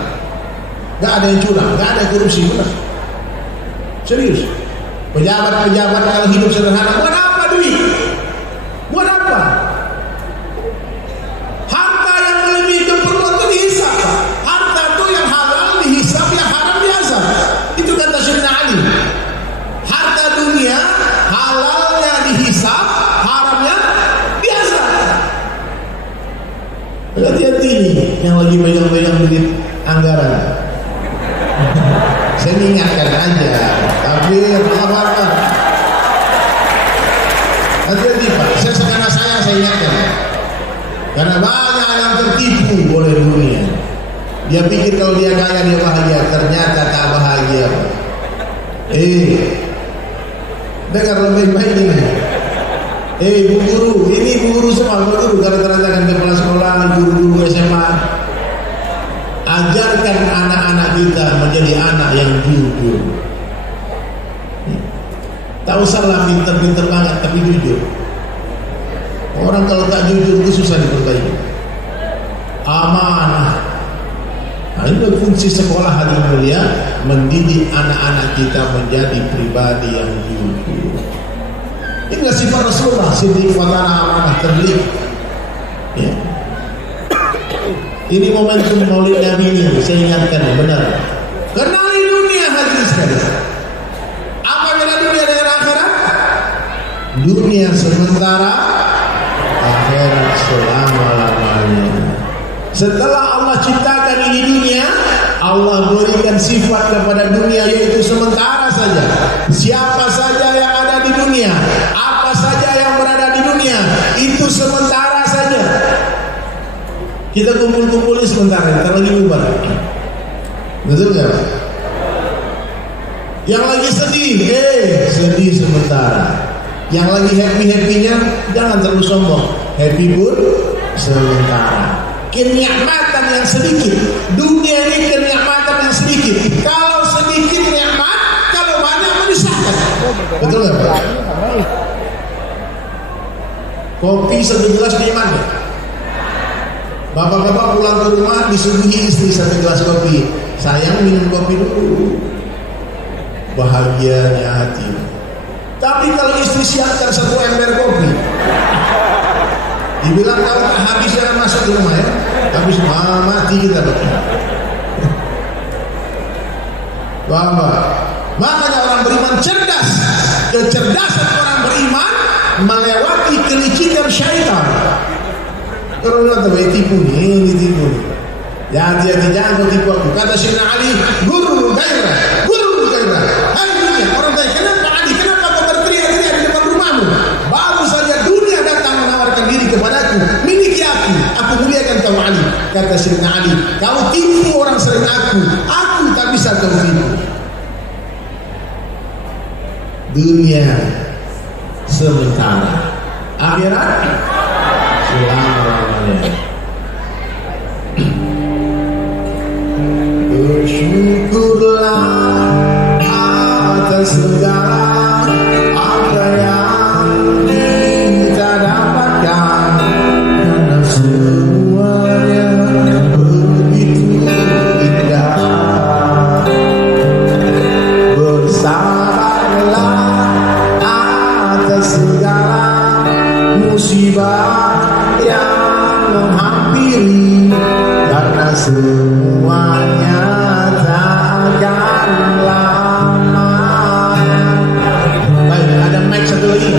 nggak ada yang curang, nggak ada yang korupsi, benar. Serius. Pejabat-pejabat kalau hidup sederhana, buat apa duit? Buat apa? Harta yang melebihi keperluan itu dihisap. Harta itu yang halal dihisap, yang haram diazab. Itu kata Sayyidina Ali. Harta dunia halalnya dihisap, haramnya diazab. Hati-hati nih yang lagi megang-megang duit anggaran. Saya ingatkan aja, tapi apa? Hati-hati Pak, saya ingatkan. Karena banyak yang tertipu oleh dunia. Dia pikir kalau dia kaya dia bahagia, ternyata tak bahagia. Dengar lebih baik ini. Bu guru, ini bu guru semua, bu guru kalau ternyata kepala sekolah, guru-guru SMA, ajarkan anak-anak kita menjadi anak yang jujur. Tak usahlah pinter-pinter banget, tapi jujur. Orang kalau tak jujur itu susah diperbaiki. Amanah. Nah, ini fungsi sekolah hari mulia, mendidik anak-anak kita menjadi pribadi yang jujur. Inilah sifat Rasulullah, siddiq wa kana amanah terlihat. Ya. Ini momentum Maulid Nabi ini, saya ingatkan benar. Kenali dunia hadirin sekalian. Apa beda dunia dengan akhirat? Dunia sementara, akhirat selama-lamanya. Setelah Allah ciptakan ini dunia, Allah berikan sifat kepada dunia yaitu sementara saja. Siapa saja yang ada di dunia, apa saja yang berada di dunia, itu sementara saja. Kita kumpul-kumpul sebentar, ntar lagi bubar. Betul nggak? Yang lagi sedih, sedih sementara. Yang lagi happy-happynya jangan terlalu sombong. Happy pun sementara. Kenikmatan yang sedikit, dunia ini kenikmatan yang sedikit. Kalau sedikit nikmat, kalau banyak menyusahkan. Betul nggak Pak? Kopi 1 gelas nikmat. Bapak-bapak pulang ke rumah disuguhi istri satu gelas kopi. Sayang, minum kopi dulu. Bahagianya hati. Tapi kalau istri siapkan satu ember kopi, dibilang kalau tak habis jangan masuk ke rumah ya. Habis mati kita Pak. Bapak, makanya orang beriman cerdas. Kecerdasan orang beriman melewati kelicikan syaitan. Kalau orang tak tipu nih, ditipu. Hati-hati jangan kau tipu aku. Kata Sayyidina Ali, guru gairah. Hai dunia, orang tanya kenapa Ali, kenapa kau berteriak-teriak di depan rumahmu? Baru saja dunia datang menawarkan diri kepadaku, miliki aku muliakan kau Ali. Kata Sayyidina Ali, kau tipu orang selain aku tak bisa kau tipu. Dunia sementara, akhirat selama-lamanya. Bersyukurlah atas segala apa yang kita dapatkan, karena semuanya begitu indah. Bersabarlah atas segala musibah yang menghampiri, karena semuanya tak akan lama. Baik, ada mic satu lagi.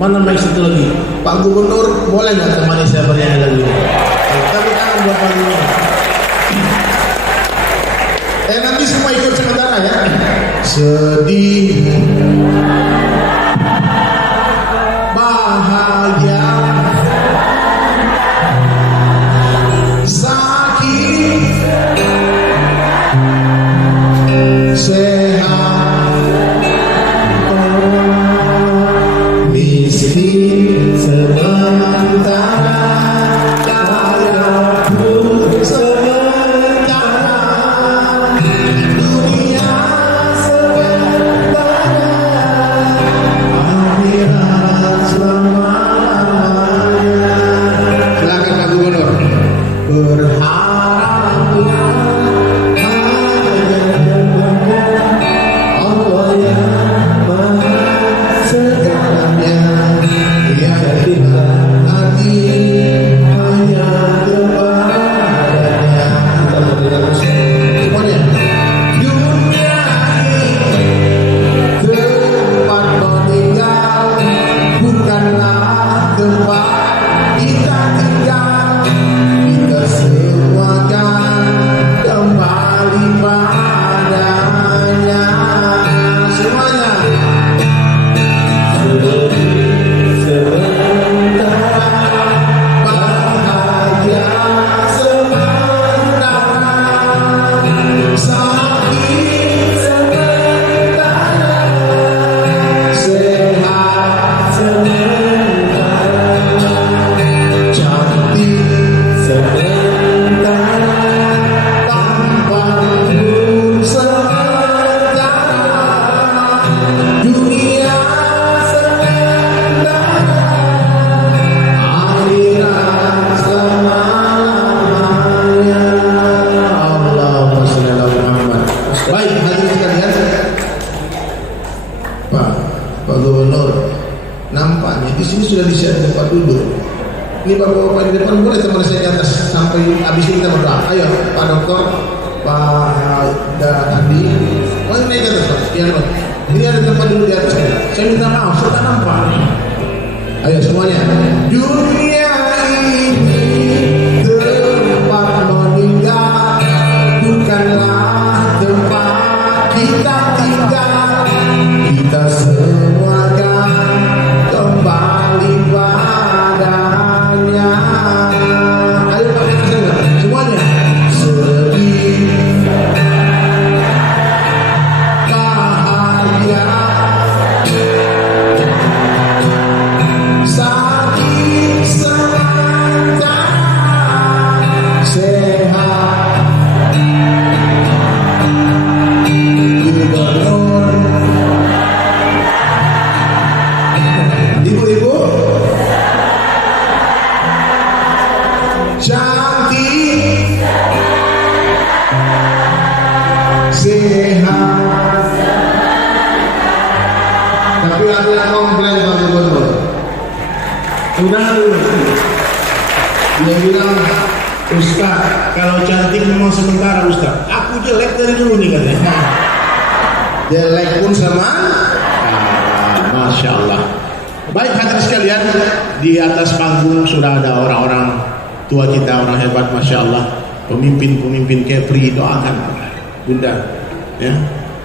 Mana mic satu lagi? Pak Gubernur, boleh nggak temani saya bernyanyi lagi? Tapi tangan buat Pak Gubernur. Nanti semua ikut sementara ya. Sedih, bahagia, sakit, sehat, miskin sementara, kaya pun sementara, dunia sementara, akhirat selamanya. Silakan Pak Gubernur. Berharaplah Allah yang Maha segalanya, yang kita hati hanya kepadanya. Semuanya. Dunia ini tempat meninggal, bukanlah tempat kita tinggal. Kita semua kan kembali padanya. Semuanya. Sementara, bahagia sementara, sakit sementara, sehat sementara, cantik sementara, tampan pun sementara, dunia sementara, akhirat selamanya. Allahumma sholli ala Muhammad. Baik, hadirin sekalian. Pak Gubernur, nampaknya di sini sudah disiapkan tempat duduk. Ini bapak-bapak di depan boleh teman saya di atas sampai habis ini kita berdoa. Ayo Pak Dokter, Pak Andi, boleh naik ke atas Pak. Iya Pak. Ini ada tempat duduk di atas. Saya minta maaf, saya tak nampak. Ayo semuanya. Dunia ini tempat meninggal, bukanlah tempat kita tinggal. Kita semua kan kembali padanya. Ayo pakai saya semuanya. Sedih, bahagia, sakit. Gubernur. Udah dulu. Dia bilang, Ustaz, kalau cantik memang sementara Ustaz. Aku jelek dari dulu nih katanya. Jelek pun sama. Masya Allah. Baik hadirin sekalian, di atas panggung sudah ada orang-orang tua kita, orang hebat, Masya Allah. Pemimpin-pemimpin Kepri, doakan Bunda, ya,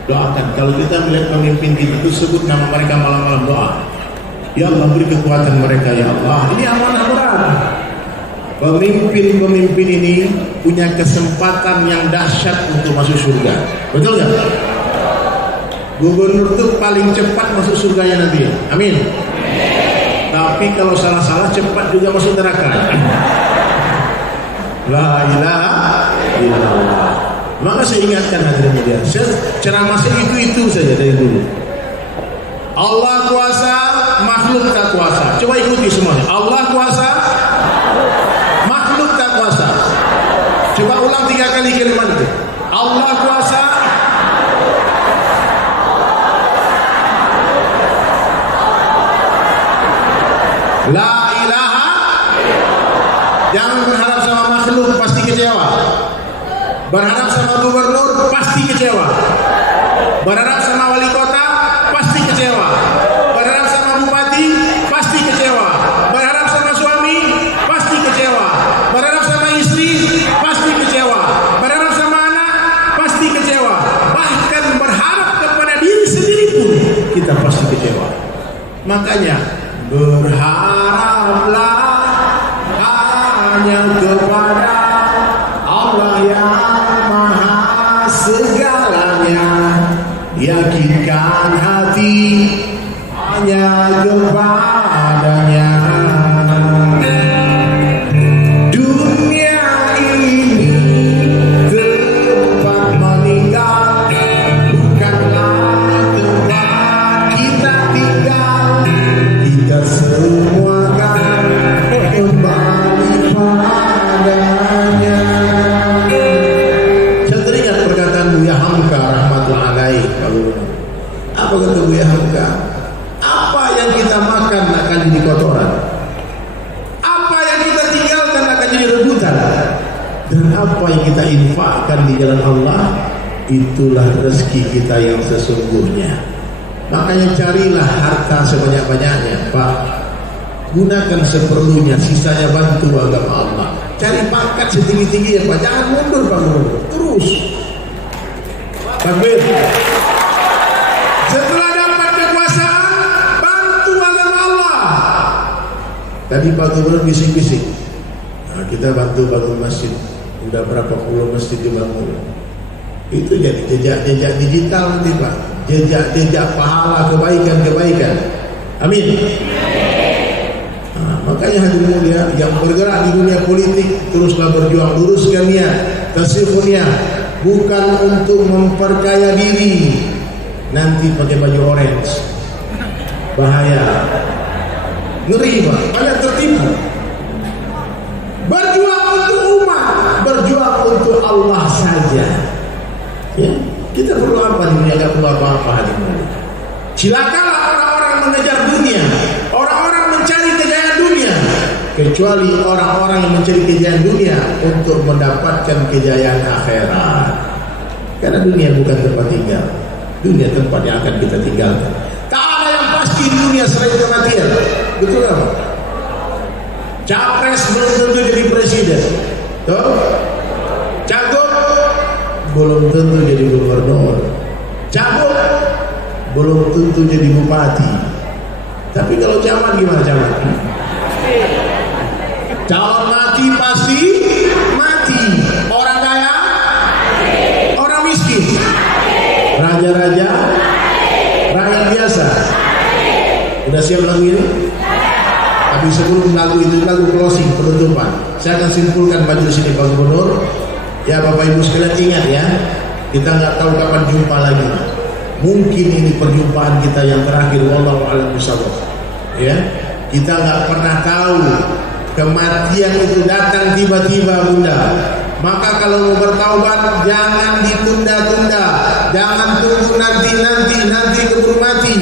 doakan. Kalau kita melihat pemimpin kita itu sebut nama mereka malam-malam doa. Ya Allah, beri kekuatan mereka ya Allah. Ini amanah berat. Pemimpin-pemimpin ini punya kesempatan yang dahsyat untuk masuk surga. Betul nggak? Gubernur itu paling cepat masuk surganya nanti. Amin. Tapi kalau salah-salah cepat juga masuk neraka. La ilaha illallah. Maka saya ingatkan hadirin sekalian, ceramah saya itu saja dari dulu. Allah kuasa, makhluk tak kuasa. Coba ikuti semuanya. Allah kuasa, makhluk tak kuasa. Coba ulang 3 kali kalimat itu. Allah kuasa, la ilaha. Jangan berharap sama makhluk, pasti kecewa. Berharap sama gubernur, pasti kecewa. Berharap sama wali kota, pasti kecewa. Berharap sama bupati, pasti kecewa. Berharap sama suami, pasti kecewa. Berharap sama istri, pasti kecewa. Berharap sama anak, pasti kecewa. Bahkan berharap kepada diri sendiri pun kita pasti kecewa. Makanya berharaplah hanya kepada Allah yang maha segalanya. Yakinkan hati hanya kepadanya. Dunia ini tempat meninggal, bukanlah tempat kita tinggal. Kita semua kan kembali padanya. Saya teringat perkataan Buya Hamka rahmatullah alaih. Apa kata Buya Hamka? Apa yang kita makan akan jadi kotoran, apa yang kita tinggalkan akan jadi rebutan, dan apa yang kita infakkan di jalan Allah, itulah rezeki kita yang sesungguhnya. Makanya carilah harta sebanyak-banyaknya, Pak. Gunakan seperlunya, sisanya bantu agama Allah. Cari pangkat setinggi-tingginya, Pak. Jangan mundur, Pak. Terus. Takbir. Setelah dapat kekuasaan, bantu agama Allah. Tadi Pak Gubernur bisik-bisik. Nah, kita bantu masjid. Udah berapa puluh masjid dibangun. Itu jadi jejak-jejak digital nanti, Pak. Jejak-jejak pahala kebaikan-kebaikan. Amin. Nah, makanya hadirin mulia yang bergerak di dunia politik, teruslah berjuang, luruskan niat, tasfiqun niat, bukan untuk memperkaya diri. Nanti pakai baju orange, bahaya, ngeri, Pak. Banyak tertipu. Berjuang untuk umat, berjuang untuk Allah saja. Ya, kita perlu apa di dunia? Tidak perlu apa-apa hadirin mulia. Silakanlah orang-orang mengejar dunia, orang-orang mencari kejayaan dunia, kecuali orang-orang yang mencari kejayaan dunia untuk mendapatkan kejayaan akhirat. Karena dunia bukan tempat tinggal, dunia tempat yang akan kita tinggalkan. Tak ada yang pasti di dunia selain kematian. Betul apa? Capres belum tentu jadi presiden, tuh. Cagup belum tentu jadi gubernur, cagup belum tentu jadi bupati. Tapi kalau camat gimana camat? Calon mati pasti mati. Orang kaya, orang miskin, raja-raja, rakyat biasa. Udah siap lagu ini? Tapi sebelum lagu itu, lagu closing, penutupan, saya akan simpulkan baju di sini Pak Gubernur. Ya Bapak Ibu sekalian ingat ya, kita nggak tahu kapan jumpa lagi. Mungkin ini perjumpaan kita yang terakhir. Wallahu a'lam bishawab. Ya, kita nggak pernah tahu. Kematian itu datang tiba-tiba, Bunda. Maka kalau mau bertaubat jangan ditunda-tunda. Jangan tunggu nanti keburu mati.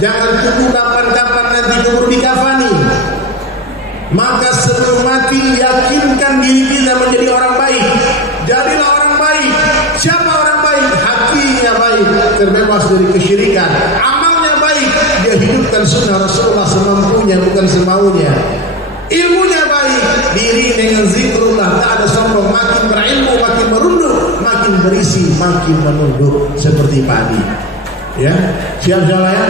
Jangan tunggu kapan-kapan nanti keburu dikafani. Maka sebelum mati yakinkan diri kita menjadi orang baik. Jadilah orang baik. Siapa orang baik? Hatinya baik, terbebas dari kesyirikan. Amalnya baik, dia hidupkan sunnah Rasulullah semampunya bukan semaunya. Ilmunya baik, diri dengan zikrullah, tak ada sombong. Makin berilmu makin merunduk, makin berisi makin menunduk seperti padi. Ya, siap-siap ya.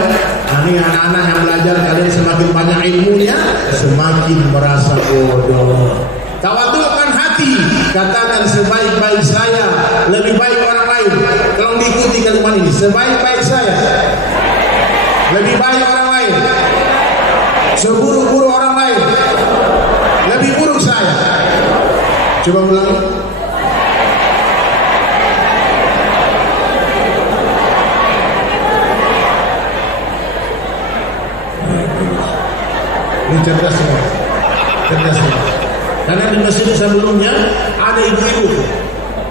Ini anak-anak yang belajar, kalian semakin banyak ilmunya, semakin merasa bodoh. Tawadukkan hati, katakan sebaik-baik saya lebih baik orang lain. Kalau diikuti kalimat ini, sebaik-baik saya lebih baik orang lain, seburuk-buruk orang lain lebih buruk saya. Coba ulangi. Ini cerdas semua. Karena di masjid sebelumnya ada ibu-ibu,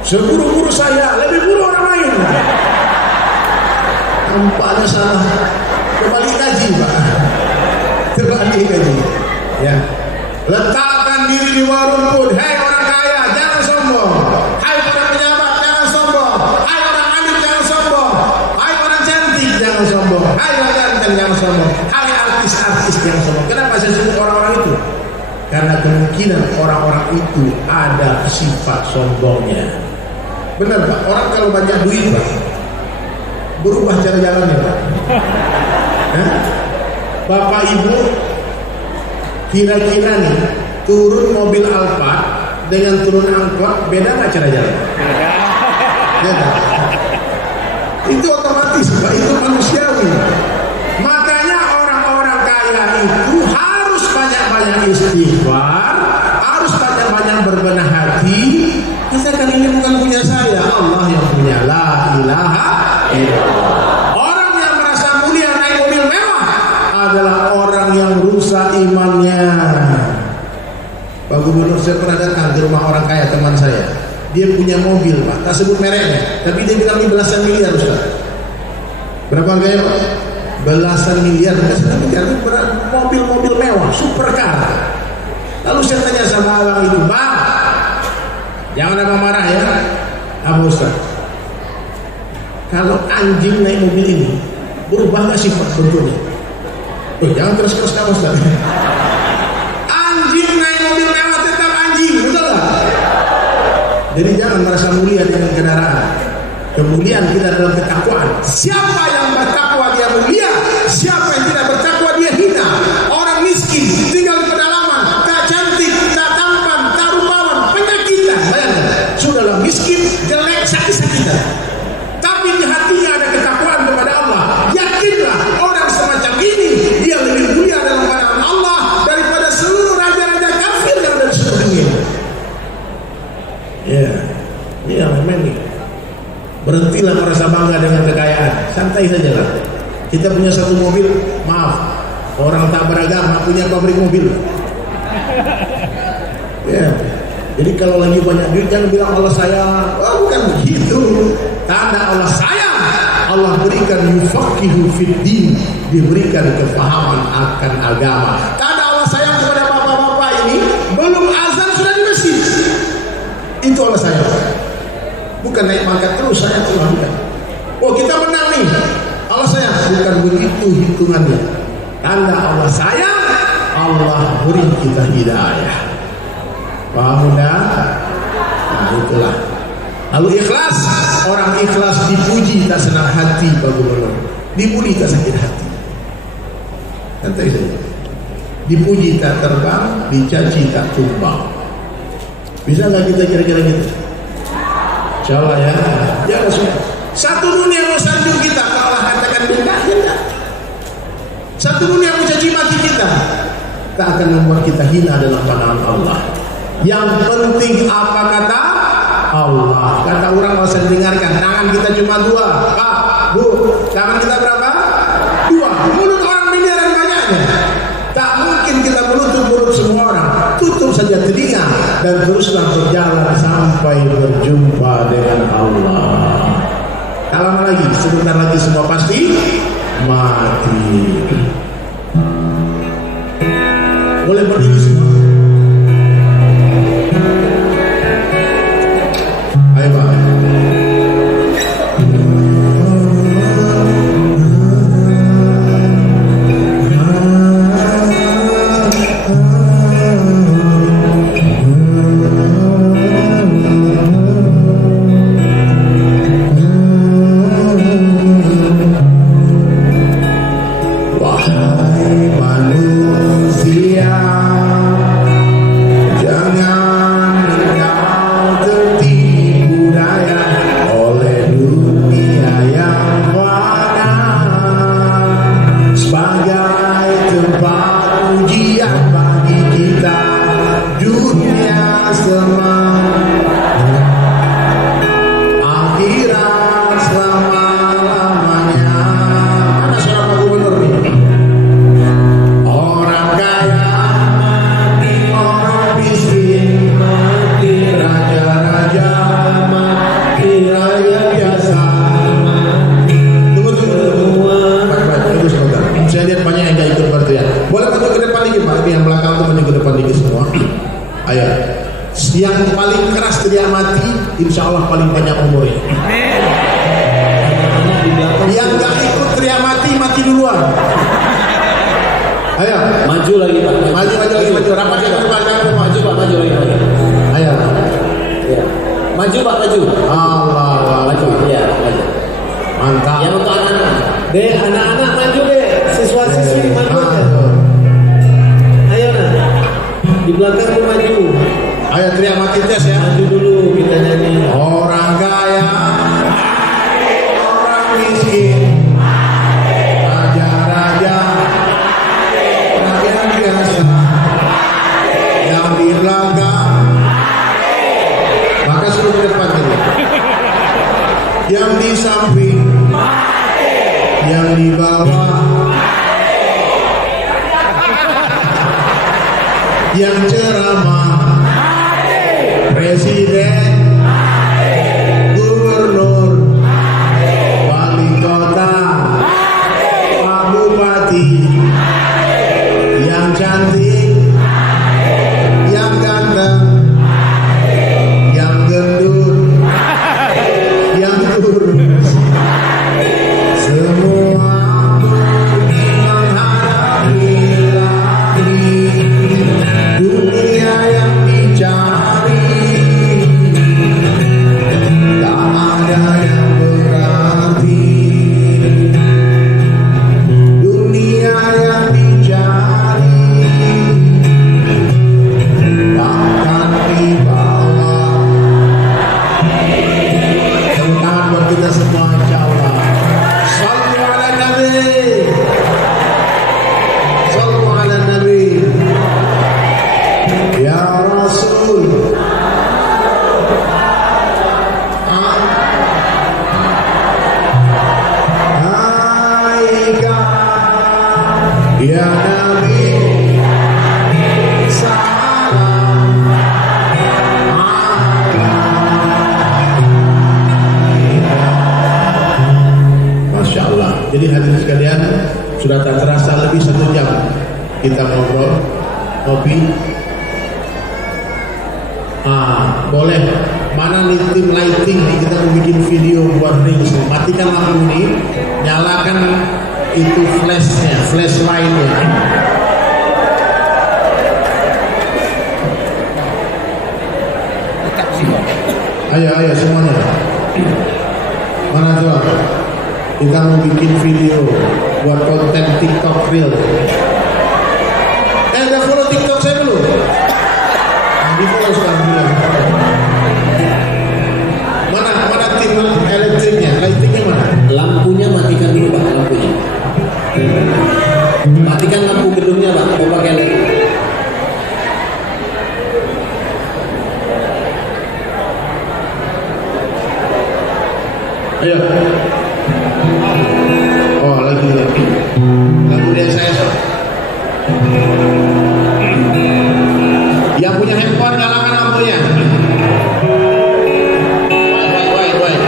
seburuk-buruk saya lebih buruk orang lain. Nampaknya salah. Kembali kaji, Pak. Kembali kaji. Ya. Letakkan diri di bawah rumput. Hai orang kaya, jangan sombong. Hai orang pejabat, jangan sombong. Hai orang alim, jangan sombong. Hai orang cantik, jangan sombong. Hai orang ganteng, jangan sombong. Hai artis-artis, jangan sombong. Kenapa saya sebut orang-orang itu? Karena kemungkinan orang-orang itu ada sifat sombongnya. Benar Pak, orang kalau banyak duit Pak, berubah cara jalannya Pak. Bapak Ibu kira-kira nih turun mobil Alphard dengan turun angkot beda nggak cara jalan? Beda. Itu otomatis Pak, itu manusiawi. Makanya orang-orang kaya itu harus banyak-banyak istighfar, harus banyak-banyak berbenah hati. Katakan ini bukan punya saya, Allah yang punya. La ilaha illallah. Orang yang merasa mulia naik mobil mewah adalah orang yang rusak imannya. Pak Gubernur, saya pernah datang ke rumah orang kaya teman saya. Dia punya mobil Pak, tak sebut mereknya, tapi dia bilang ini belasan miliar Ustaz. Berapa harganya Pak? Belasan miliar. Mobil-mobil mewah, supercar. Lalu saya tanya sama orang itu, Bang, jangan apa marah ya, Abu Ustaz. Kalau anjing naik mobil ini, berubah nggak sifat bentuknya? Jangan terus-terus Abu Ustaz. Anjing naik mobil mewah tetap anjing, betul nggak? Jadi jangan merasa mulia dengan kendaraan. Kemuliaan kita dalam ketakwaan. Siapa yang bertakwa dia mulia, siapa yang tidak bertakwa dia hina. Orang miskin tinggal di pedalaman, tak cantik, tak tampan, tak rupawan, penyakitan. Bayangkan, sudahlah miskin, jelek, sakit-sakitan. Tapi di hatinya ada ketakwaan kepada Allah. Yakinlah orang semacam ini dia lebih mulia dalam pandangan Allah daripada seluruh raja-raja kafir yang ada di seluruh dunia. Ya, ini yang memang. Berhentilah merasa bangga dengan kekayaan. Santai saja lah. Kita punya satu mobil, maaf, orang tak beragama punya pabrik mobil. Ya. Jadi kalau lagi banyak duit jangan bilang Allah sayang. Oh, bukan begitu. Tanda Allah sayang, Allah berikan yufaqihu fid din, diberikan kefahaman akan agama. Tanda Allah sayang kepada bapak-bapak ini, belum azan sudah di masjid. Itu Allah sayang. Bukan naik pangkat terus sayang Allah, bukan. Oh kita menang nih, Allah sayang. Bukan begitu hitungannya. Tanda Allah sayang, Allah beri kita hidayah. Paham enggak? Nah itulah. Lalu ikhlas, orang ikhlas dipuji tak senang hati Pak Gubernur, dipuji tak sakit hati. Santai saja. Dipuji tak terbang, dicaci tak tumbang. Bisa nggak kita kira-kira gitu? Insyaallah ya. Ya Rasul. Satu dunia mau sanjung kita, kalau Allah katakan beda, ya. Satu dunia mau caci maki kita, tak akan membuat kita hina dalam pandangan Allah. Yang penting apa kata Allah. Kata orang nggak usah didengarkan. Tangan kita cuma dua, Pak, Bu. Tangan kita berapa? Dua. Mulut orang miliaran banyaknya. Tak mungkin kita menutup mulut semua orang. Tutup saja telinga dan teruslah berjalan sampai berjumpa dengan Allah. Lama lagi, sebentar lagi semua pasti mati. Boleh berdiri semua. Ayo Pak. Yang paling keras teriak mati, insya Allah paling banyak umurnya. Yang gak ikut teriak mati, mati duluan. Ayo, maju lagi Pak. Maju lagi. Rapat ya Pak. Maju Pak, maju lagi Pak. Ayo. Ya. Maju Pak, maju. Allah, maju. Ya, maju. Mantap. Yang untuk anak-anak. Deh, anak-anak maju deh. Siswa-siswi maju aja. Ayo nah. Di belakang tuh maju. Ayo teriak mati tes ya. Maju dulu kita nyanyi. Orang kaya, orang miskin, raja-raja, rakyat biasa, yang di belakang, maka suruh ke depan dulu. Yang di samping, yang di bawah, yang ceramah, presiden, gubernur, wali kota, pak bupati, yang cantik, yang ganteng, yang gendut, yang kurus, semua menghadapi dunia yang dicari. Ya Nabi, salam Masya Allah. Jadi hadirin sekalian, sudah tak terasa lebih 1 jam kita ngobrol, ngopi. Boleh. Mana nih tim lighting nih, kita mau bikin video buat reels. Matikan lampu ini, nyalakan itu flashnya, flashlight-nya. Ayo semuanya. Mana coba? Kita mau bikin video buat konten TikTok reel. Udah follow TikTok saya dulu. Di follow sekarang dulu. Mana tim elektriknya, lightingnya mana? Lampunya matikan dulu Pak, lampunya. Matikan lampu gedungnya Pak, mau pakai lagi. Ayo. Oh lagi. Lagu dia saya. Yang punya handphone nyalakan lampunya. Wait.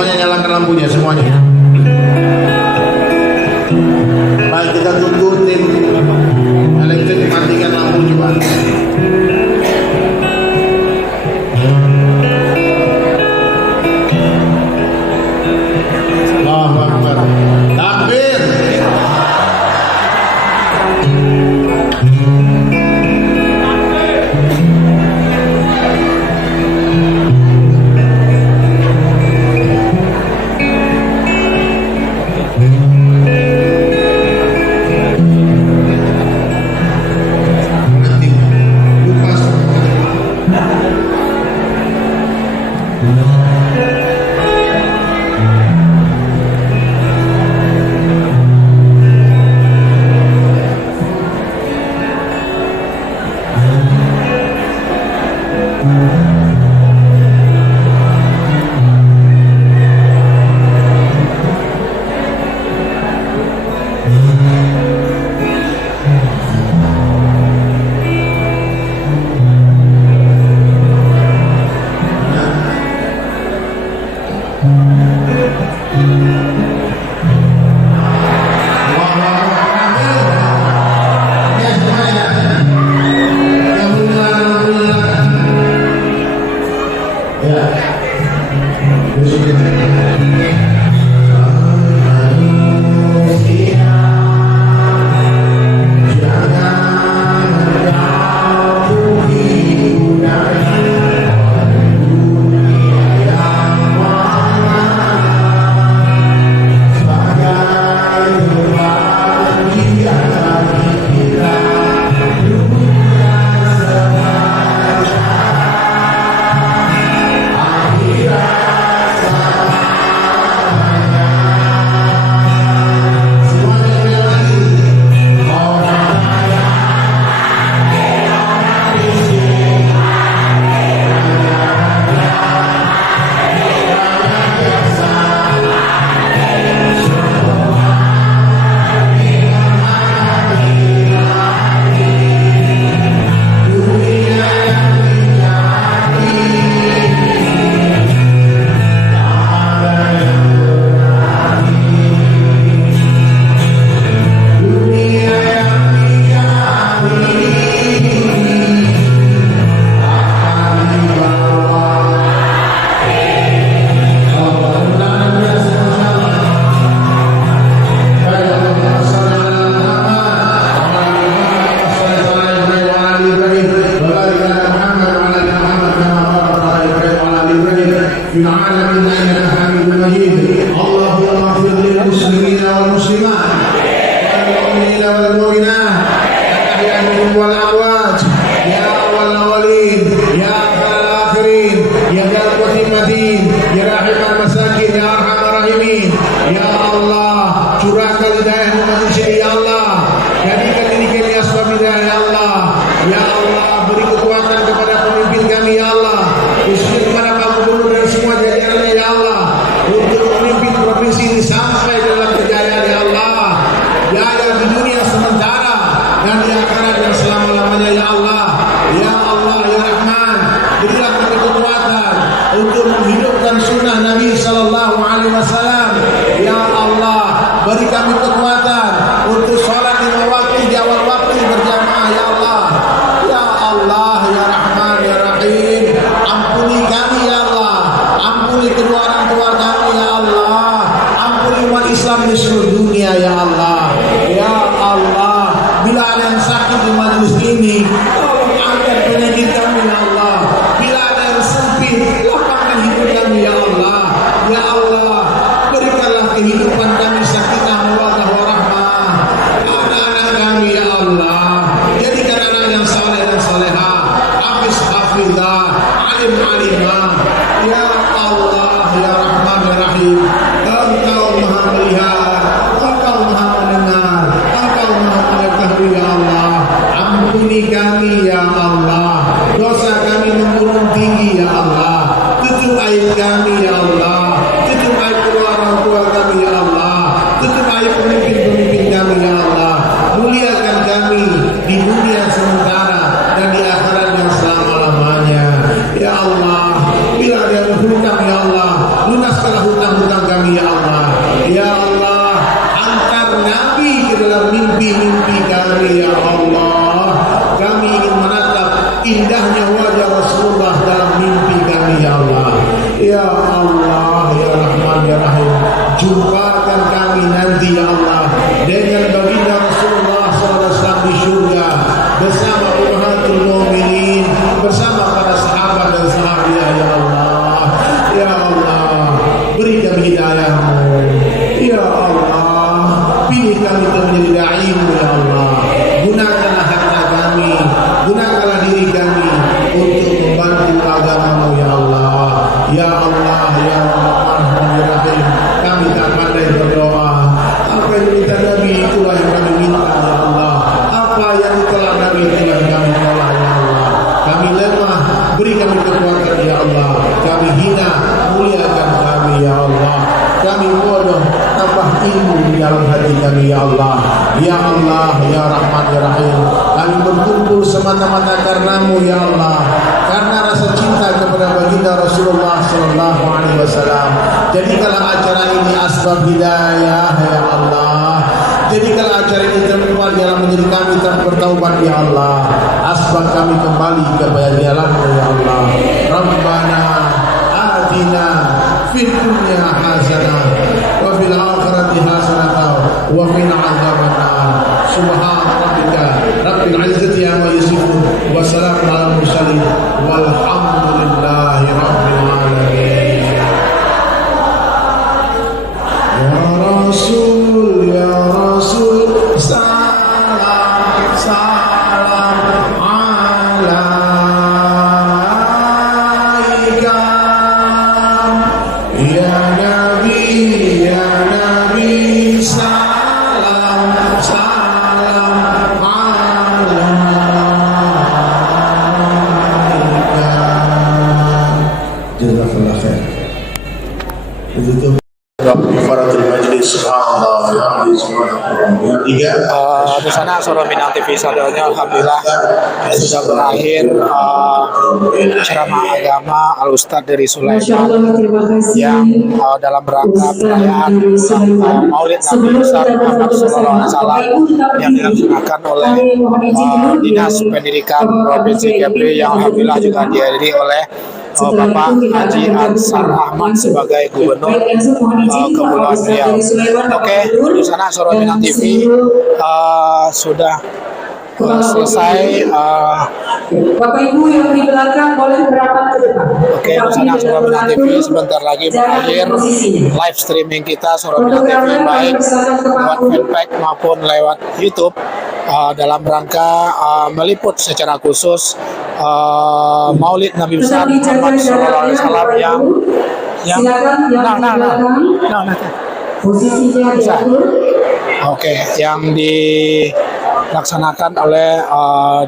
Semuanya nyalakan lampunya, semuanya. Baik, kita tunggu tim elektrik matikan lampu juga. Allahu Akbar. Takbir. Bila ada hutang ya Allah, lunaskanlah hutang mimpi kami ya Allah. Kami ingin menatap indahnya wajah Rasulullah dalam mimpi kami ya Allah. Ya Allah, ya Rahman, ya Rahim, jumpakan kami nanti ya Allah dengan baginda Rasulullah SAW di surga bersama ummahatul mukminin, bersama para sahabat dan sahabiah ya Allah. Ya Allah, beri kami hidayah-Mu. Ya Allah, pilih kami untuk menjadi da'i-Mu ya Allah. Gunakanlah harta kami, gunakanlah diri kami untuk membantu agama-Mu ya Allah. Ya Allah, ya Rahman, ya Rahim, kami tak pandai berdoa. Apa yang minta Nabi itulah yang kami minta ya Allah. Apa yang ditolak Nabi itulah yang kami tolak ya Allah. Kami lemah, beri kami kekuatan ya Allah. Kami hina, muliakan kami ya Allah. Kami bodoh, tambah ilmu di dalam hati kami ya Allah. Ya Allah, ya Rahman, ya Rahim, kami berkumpul semata-mata karena-Mu ya Allah, karena rasa cinta kepada baginda Rasulullah sallallahu alaihi wasallam. Jadikanlah acara ini asbab hidayah ya Allah. Jadikanlah acara ini tempat dalam menjadi kami bertaubat ya Allah. Asbab kami kembali kepada jalan-Mu ya Allah. Rabbana atina fid dunya hasanah wa fil akhirati hasanah wa qina adzabannar. Subhana rabbika rabbil izzati amma yasifun wa salamun alal mursalin walhamdulillahi rabbil alamin. Ya Rasul, salam salam alaika. Ya Nabi salam salam alaika. Jazakallah khair. Begitu kafaratul majlis. Subhanallah wa bihamdihi. Di sana Surah Minang TV saudanya alhamdulillah sudah berakhir ceramah agama Al Ustadz dari Sulaiman yang dalam rangka perayaan Maulid Nabi besar Muhammad SAW yang dilaksanakan oleh Dinas Pendidikan Provinsi Kepri yang alhamdulillah juga dihadiri oleh Bapak Haji Ansar Ahmad sebagai Gubernur Kepulauan Riau. Oke, di sana Surah Minang TV sudah selesai. Bapak Ibu yang di belakang boleh berapat ke depan. Oke, di sana Surah Minang TV sebentar lagi berakhir live streaming kita Surah Minang TV baik lewat fanpage maupun lewat YouTube dalam rangka meliput secara khusus Maulid Nabi besar Muhammad SAW yang posisinya diatur. Oke, yang dilaksanakan oleh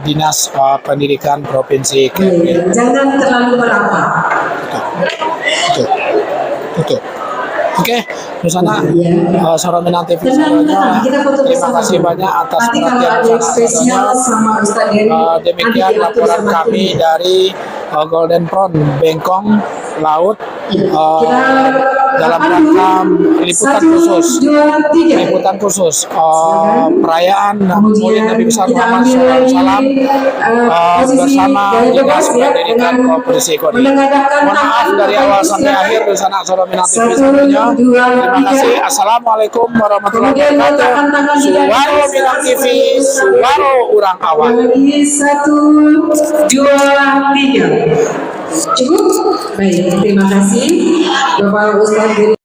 Dinas Pendidikan Provinsi Kepri. Jangan terlalu merapat. Tutup. Oke, di sana Surah Minang TV Tenang, kita foto terima bersama. kasih banyak atas Nanti kalau perhatian ada yang spesial sama Ustaz Dery, demikian nanti diatur laporan sama kami tim. dari Golden Prawn Bengkong Laut dalam rangka liputan khusus perayaan Maulid Nabi besar Muhammad SAW bersama Dinas Pendidikan Provinsi Kepri. Mohon maaf dari awal sampai akhir di sana Surah Minang TV semuanya. Terima kasih. Assalamualaikum warahmatullahi wabarakatuh. Suwaro Minang TV, suwaro urang awal. 1, 2, 3. Cukup? Baik, terima kasih Bapak Ustaz Dery.